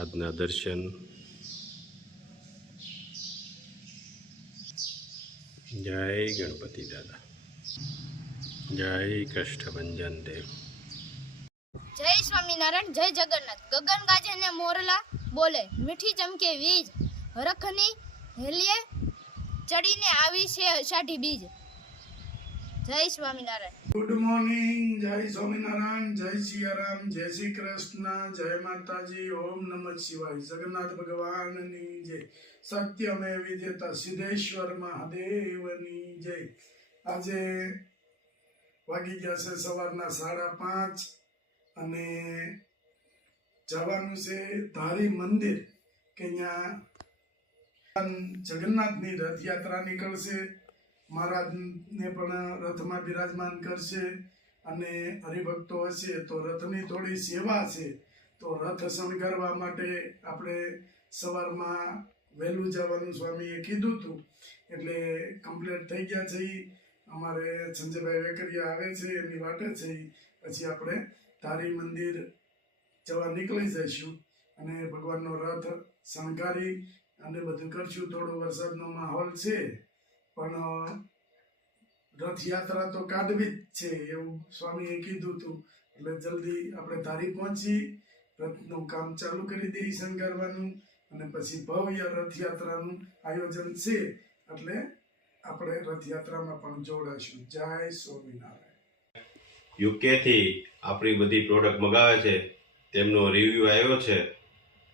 આજના દર્શન જય ગણપતિ દાદા, જય કષ્ટભંજન દેવ। જય સ્વામિનારાયણ, જય જગન્નાથ। ગગન ગાજે ને મોરલા બોલે, મીઠી ચમકે વીજ, હરખની હેલીએ ચડીને આવી છે અષાઢી બીજ। જય સ્વામિનારાયણ। ગુડ મોર્નિંગ, જય સ્વામિનારાયણ, જય સિયારામ, જય શ્રી કૃષ્ણ, જય માતાજી, ઓમ નમઃ શિવાય। જગન્નાથ ભગવાનની જય, સત્યમે વિજેતા સિદ્ધેશ્વર મહાદેવની જય। આજે વાગી ગયા છે સવારના 5:30 અને જવાનું છે ધારી મંદિર કે અહીંયા જગન્નાથની રથયાત્રા નીકળશે। મહારાજને પણ રથમાં બિરાજમાન કરશે અને હરિભક્તો હશે તો રથની થોડી સેવા છે, તો રથ શણગારવા માટે આપણે સવારમાં વહેલું જવાનું સ્વામીએ કીધું હતું, એટલે કમ્પ્લીટ થઈ ગયા છે। અમારે સંજયભાઈ વેકરિયા આવે છે એની વાટે છે, પછી આપણે ધારી મંદિર જવા નીકળી જઈશું અને ભગવાનનો રથ શણગારી અને બધું કરશું। થોડો વરસાદનો માહોલ છે પણ રથયાત્રા તો કાઢવી જ છે એવું સ્વામીએ કીધું હતું, એટલે જલ્દી આપણે ધારી પહોંચી રથનું કામ ચાલુ કરી દઈએ શણગારવાનું અને પછી ભવ્ય રથયાત્રાનું આયોજન છે, એટલે આપણે રથયાત્રામાં પણ જોડાશું। જય સ્વામિનારાયણ। યુકે થી આપણી બધી પ્રોડક્ટ મગાવે છે, તેમનો રિવ્યુ આવ્યો છે,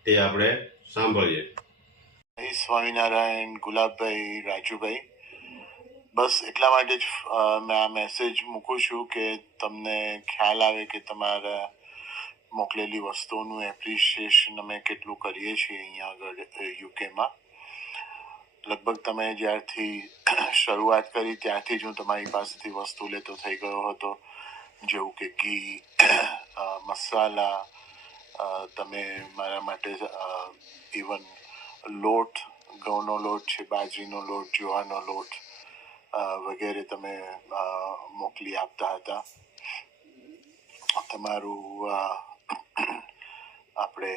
તે આપણે સાંભળીએ। જય સ્વામિનારાયણ, ગુલાબભાઈ, રાજુભાઈ। બસ એટલા માટે જ મેં આ મેસેજ મૂકું છું કે તમને ખ્યાલ આવે કે તમારા મોકલેલી વસ્તુઓનું એપ્રિશિએશન અમે કેટલું કરીએ છીએ અહીંયા આગળ યુકેમાં। લગભગ તમે જ્યારથી શરૂઆત કરી ત્યારથી જ હું તમારી પાસેથી વસ્તુ લેતો થઈ ગયો હતો, જેવું કે ઘી, મસાલા, તમે મારા માટે ઇવન લોટ, ઘઉંનો લોટ છે, બાજરીનો લોટ, જુવારનો લોટ વગેરે તમે મોકલી આપતા હતા। તમારું આપણે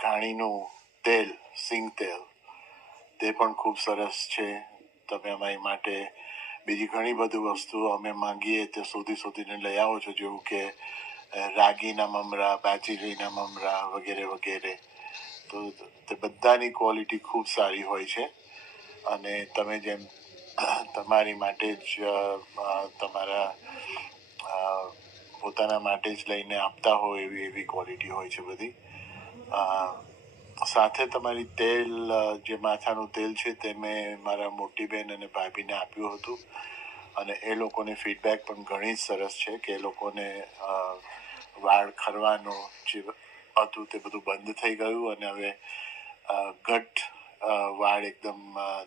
ઘાણીનું તેલ, સિંગ તેલ, તે પણ ખૂબ સરસ છે। તમે અમારી માટે બીજી ઘણી બધી વસ્તુઓ અમે માંગીએ તે શોધીને લઈ આવો છો, જેવું કે રાગીના મમરા, બાજરીના મમરા વગેરે વગેરે। તો તે બધાની ક્વોલિટી ખૂબ સારી હોય છે અને તમે જેમ તમારી માટે જ તમારા પોતાના માટે જ લઈને આપતા હોય એવી ક્વોલિટી હોય છે બધી। સાથે તમારી તેલ, જે માથાનું તેલ છે તે મેં મારા મોટી બહેન અને ભાભીને આપ્યું હતું અને એ લોકોને ફીડબેક પણ ઘણી જ સરસ છે કે એ લોકોને વાળ ખરવાનું જે હતું તે બધું બંધ થઈ ગયું અને હવે ઘટ વાળ એકદમ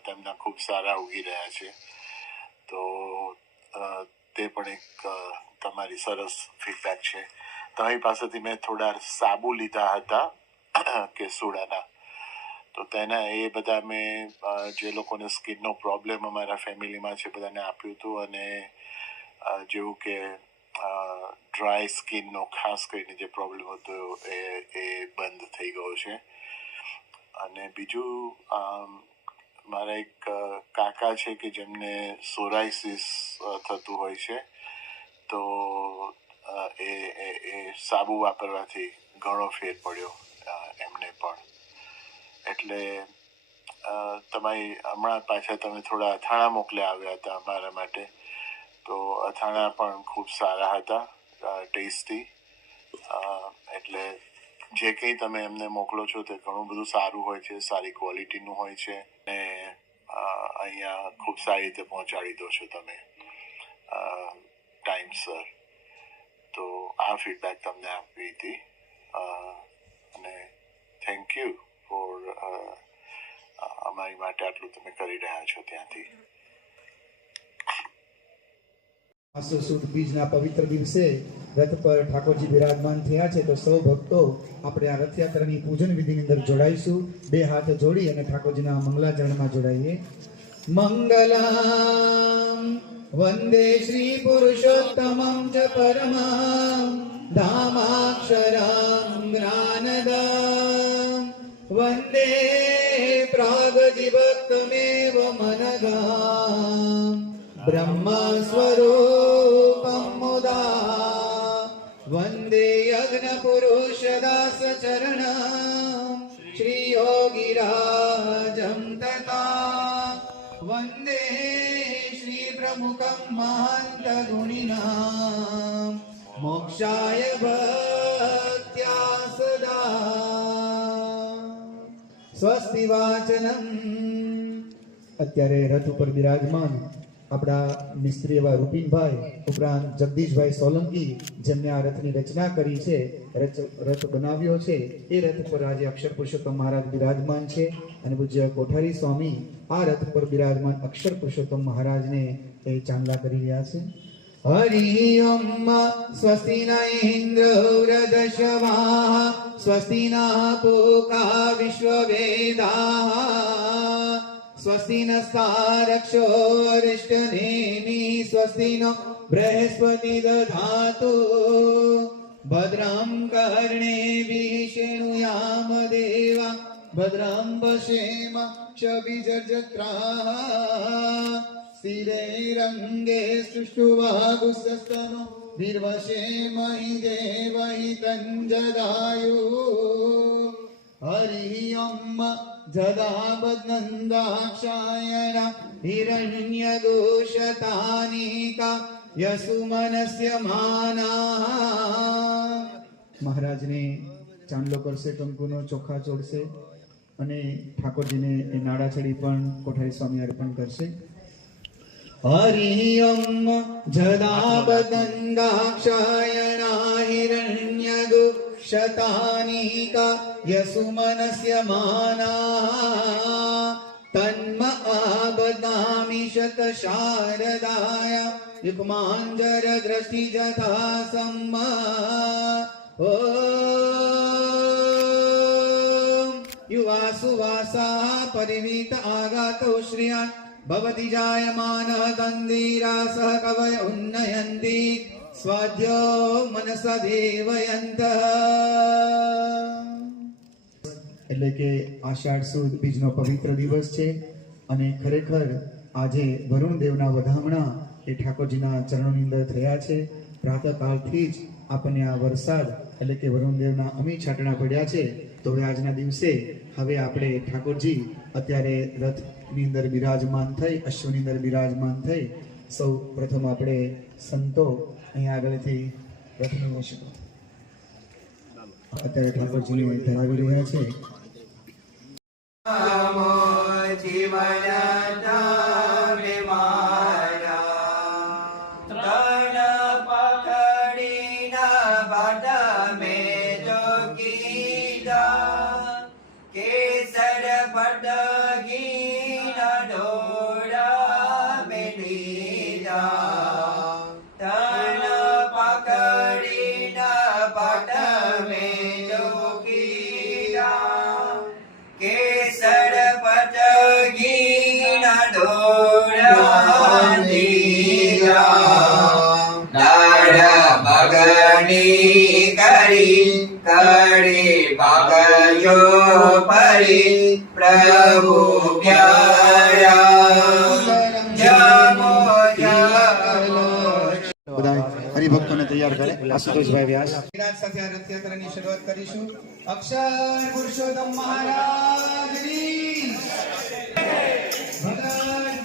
તેમના ખૂબ સારા ઉગી રહ્યા છે। તો તે પણ એક તમારી સરસ ફીડબેક છે। તમારી પાસેથી મેં થોડા સાબુ લીધા હતા કેસુડાના, તો તેના એ બધા મેં જે લોકોને સ્કિનનો પ્રોબ્લેમ અમારા ફેમિલીમાં છે બધાને આપ્યું હતું અને જેવું કે ડ્રાય સ્કિનનો ખાસ કરીને જે પ્રોબ્લેમ હતો એ બંધ થઈ ગયો છે। અને બીજું મારા એક કાકા છે કે જેમને સોરાઇસિસ થતું હોય છે, તો એ સાબુ વાપરવાથી ઘણો ફેર પડ્યો એમને પણ। એટલે તમારી હમણાં પાછા તમે થોડા અથાણા મોકલ્યા આવ્યા હતા અમારા માટે, તો અથાણા પણ ખૂબ સારા હતા, ટેસ્ટી। એટલે જે કંઈ તમે એમને મોકલો છો તે ઘણું બધું સારું હોય છે, સારી ક્વોલિટીનું હોય છે અને અહીંયા ખૂબ સારી રીતે પહોંચાડી દો છો તમે ટાઈમસર। તો આ ફીડબેક તમને આપવી હતી અને થેન્ક યુ ફોર અમારી માટે આટલું તમે કરી રહ્યા છો ત્યાંથી। આસો સુદ બીજના પવિત્ર દિવસે રથ પર ઠાકોરજી બિરાજમાન થયા છે, તો સૌ ભક્તો આપણે આ રથયાત્રાની પૂજન વિધિની અંદર જોડાઈશું। બે હાથ જોડી અને ઠાકોરજીના મંગલાચરણમાં જોડાઈએ। મંગલમ વંદે શ્રી પુરુષોત્તમં ચ પરમં ધામાક્ષરં જ્ઞાનદમ વંદે પ્રાગજીવક્તમેવ મનગામ બ્રહ્મસ્વરૂપમ મુદા વંદે યજ્ઞપુરુષદાસચરણમ શ્રીયોગિરાજં તથા વંદે શ્રીપ્રમુખં મહાन्तગુણિનાં મોક્ષાય ભક્ત્યા સદા સ્વસ્તિ વાચનમ. અત્યારે રથ ઉપર બિરાજમાન આપણા મિસ્ત્રી એવા રૂપિનભાઈ ઉપરાંત જગદીશભાઈ સોલંકી જેમને આ રથની રચના કરી છે, રથ બનાવ્યો છે, એ રથ પર આજે અક્ષર પુરુષોત્તમ મહારાજ બિરાજમાન છે અને પૂજ્ય કોઠારી સ્વામી આ રથ પર બિરાજમાન અક્ષર પુરુષોત્તમ મહારાજને એ ચાંદલા કરી રહ્યા છે. હરિ ઓમ સ્વસ્તિ ન ઇન્દ્ર વૃદશ્રવાઃ સ્વસ્તિ નઃ પૂષા વિશ્વવેદાઃ સ્વસ્તિ નસ્તારક્ષો અરિષ્ટનેમિः સ્વસ્તિ નો બૃહસ્પતિ દધાતુ ભદ્રં કર્ણેભિः શૃણુયામ દેવા ભદ્રં પશ્યેમ ક્ષભિર્જત્રાः સ્થિરૈરંગે સુષ્ઠુવાગુસ્તનો નિર્વશેમહિ દેવહિ તંજદાયુ. હરિ ઓમ જદાબદ્નંદાક્ષાયણ હિરણ્યગોષતાનિકા યસુમનસ્ય માના. મહારાજને ચાંદલો કરશે, કંકુનો ચોખા ચોડશે અને ઠાકોરજીને એ નાડાછડી પણ કોઠારી સ્વામી અર્પણ કરશે. હરિ ઓમ જદાબદ્નંદાક્ષાયણ હિરણ્યગોષતાનિકા યસુમનસ્ય માના તન્મ આબદામિ શત શારદાય યુગ્માંજર દ્રષ્ટિ જથા સમ્મા. ઓમ યુવાસુ વાસા પરિવીત આગાતો શ્રિયા ભવતિ જાયમાનઃ તંદીરા સહ કવય ઉન્નયન્તિ સ્વાધ્યો મનસા દેવયંતઃ. એટલે કે આષાઢ સુદ બીજનો પવિત્ર દિવસ છે અને ખરેખર આજે વરુણ દેવના વધામણા એ ઠાકોરજીના ચરણોની અંદર થયા છે. પ્રાતઃકાળથી જ આપણને આ વરસાદ એટલે કે વરુણ દેવના અમી છાંટણા પડ્યા છે. તો હવે આજના દિવસે હવે આપણે ઠાકોરજી અત્યારે રથની અંદર બિરાજમાન થઈ, અશ્વની અંદર બિરાજમાન થઈ, સૌ પ્રથમ આપણે સંતો અહીંયા આગળથી રથનું અત્યારે ઠાકોરજીને ધરાવી રહ્યા છે. ભગની કરી કરી ભગજો પરી પ્રભુ હરિભક્તોને તૈયાર કરે આશુતોષભાઈ વ્યાસ સાથે આ રથયાત્રાની શરૂઆત કરીશું. અક્ષર પુરુષોત્તમ મહારાજની ભગવાન